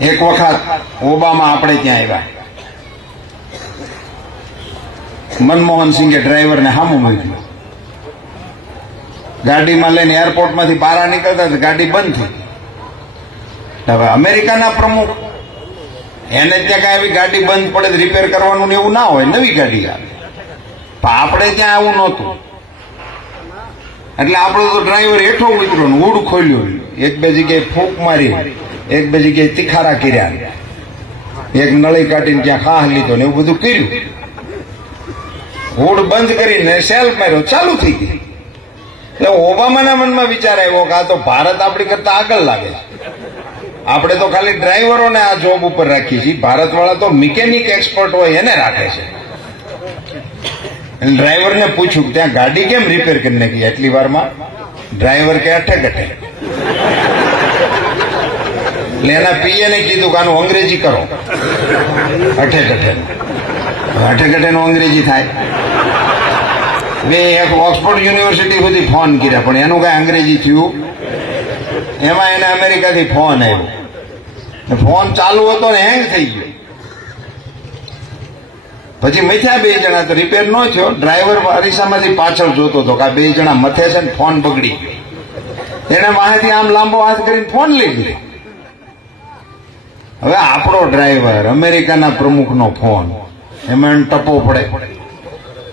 એક વખત ઓબામા આપણે ત્યાં આવ્યા. મનમોહન સિંઘે ડ્રાઈવરને હામું મૂક્યું ગાડીમાં લઈને એરપોર્ટમાંથી બહાર નીકળતા ગાડી બંધ થઈ. હવે અમેરિકાના પ્રમુખ, એને ત્યાં કાંઈ આવી ગાડી બંધ પડે રિપેર કરવાનું એવું ના હોય, નવી ગાડી આવે. પણ આપણે ત્યાં આવું નહોતું. એટલે આપણો તો ડ્રાઈવર હેઠો ઉતર્યો ને હુડ ખોલ્યું. એક બે જગ્યાએ ફૂંક મારી. એક બે જગ્યાએ તિખારા કર્યા એક નળી કાઢીને ક્યાં ખાહ લીધો ને એવું બધું કર્યું. હુડ બંધ કરીને સેલ્ફ માર્યો, ચાલુ થઈ ગઈ એટલે ઓબામાના મનમાં વિચાર આવ્યો કે આ તો ભારત આપણી કરતા આગળ લાગે આપણે તો ખાલી ડ્રાઈવરોને આ જોબ ઉપર રાખીએ છીએ. ભારતવાળા તો મિકેનિક એક્સપર્ટ હોય એને રાખે છે. ડ્રાઈવરને પૂછ્યું ત્યાં ગાડી કેમ રિપેર કરી નાખી એટલી વારમાં? ડ્રાઈવર કે અઠે કઠે એટલે એના પીએને કીધું કે આનું અંગ્રેજી કરો. અઠે કઠે અઠે કઠે નું અંગ્રેજી થાય. મેં એક ઓક્સફોર્ડ યુનિવર્સિટી સુધી ફોન કર્યા, પણ એનું કઈ અંગ્રેજી થયું. એમાં એને અમેરિકાથી ફોન આવ્યો ફોન ચાલુ હતો ને હેંગ થઈ ગયો. પછી મથ્યા બે જણા તો રિપેર ન થયો. ડ્રાઈવર અરીસામાંથી પાછળ જોતો હતો કે બે જણા મથે છે ને ફોન બગડી ગયો. એને માહિતી આમ લાંબો હાથ કરીને ફોન લઈ લીધો. હવે આપણો ડ્રાઈવર અમેરિકાના પ્રમુખનો ફોન એમાં ટપો પડે.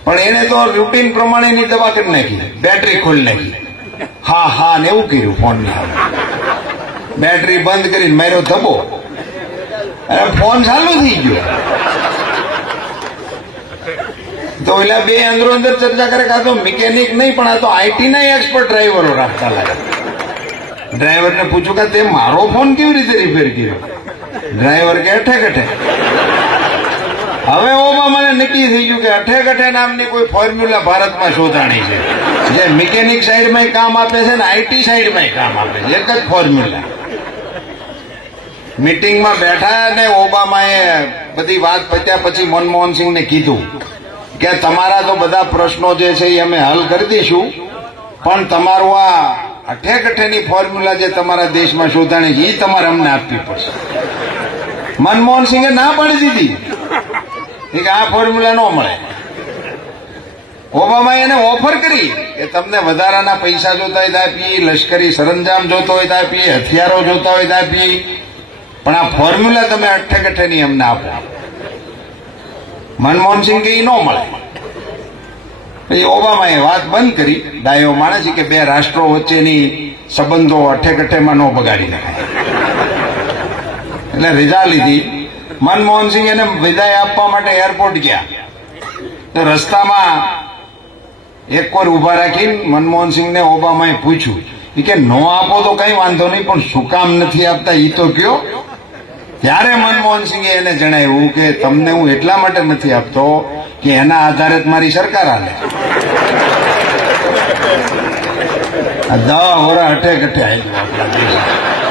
પણ એને તો રૂટીન પ્રમાણેની દવા કરી નાખી. બેટરી ખોલી નાખી. હા હા, ને એવું કર્યું ફોન બેટરી બંધ કરીને માર્યો ધબો. અને ફોન ચાલુ થઈ ગયો. તો એટલે બે અંદરો અંદર ચર્ચા કરે કે આ તો મિકેનિક નહીં, પણ આ તો આઈટી ના એક્સપર્ટ ડ્રાઈવરો રાખતા લાગે. ડ્રાઈવરને પૂછ્યું કે તે મારો ફોન કેવી રીતે રિપેર કર્યો? ડ્રાઈવર કે અઠે કઠે હવે ઓબામાને નક્કી થઈ ગયું કે અઠે કઠે નામની કોઈ ફોર્મ્યુલા ભારતમાં શોધાણી છે. જે મિકેનિક સાઈડમાં કામ આપે છે ને આઈટી સાઈડમાં કામ આપે છે. એક જ ફોર્મ્યુલા મીટિંગમાં બેઠા અને ઓબામાએ બધી વાત પત્યા પછી મનમોહન સિંહને કીધું કે તમારા તો બધા પ્રશ્નો જે છે એ અમે હલ કરી દઈશું, પણ તમારું આ અઠે કઠેની ફોર્મ્યુલા જે તમારા દેશમાં શોધાણી એ તમારે અમને આપવી પડશે. મનમોહન સિંહે ના પાડી દીધી. કે આ ફોર્મ્યુલા ન મળે. ઓબામાએ એને ઓફર કરી કે તમને વધારાના પૈસા જોતા હોય તો આપીએ, લશ્કરી સરંજામ જોતો હોય તો આપીએ, હથિયારો જોતા હોય તો આપીએ. પણ આ ફોર્મ્યુલા તમે અઠે કઠેની અમને આપો. મનમોહન સિંહ કે એ ન મળે. પછી ઓબામાએ વાત બંધ કરી. ડાયો માણે છે કે બે રાષ્ટ્રો વચ્ચેની સંબંધો અઠેકઠેમાં ન બગાડી નાખાય એટલે રજા લીધી. મનમોહનસિંહ એને વિદાય આપવા માટે એરપોર્ટ ગયા. તો રસ્તામાં એક વાર ઊભા રાખીને મનમોહન સિંહને ઓબામાએ પૂછ્યું. કે નો આપો તો કઈ વાંધો નહીં, પણ શું કામ નથી આપતા? એ તો કયો. ત્યારે મનમોહનસિંહે એને જણાવ્યું કે તમને હું એટલા માટે નથી આપતો કે એના આધારે મારી સરકાર હાલે. દવા હોરા હઠે આવી ગયો આપણા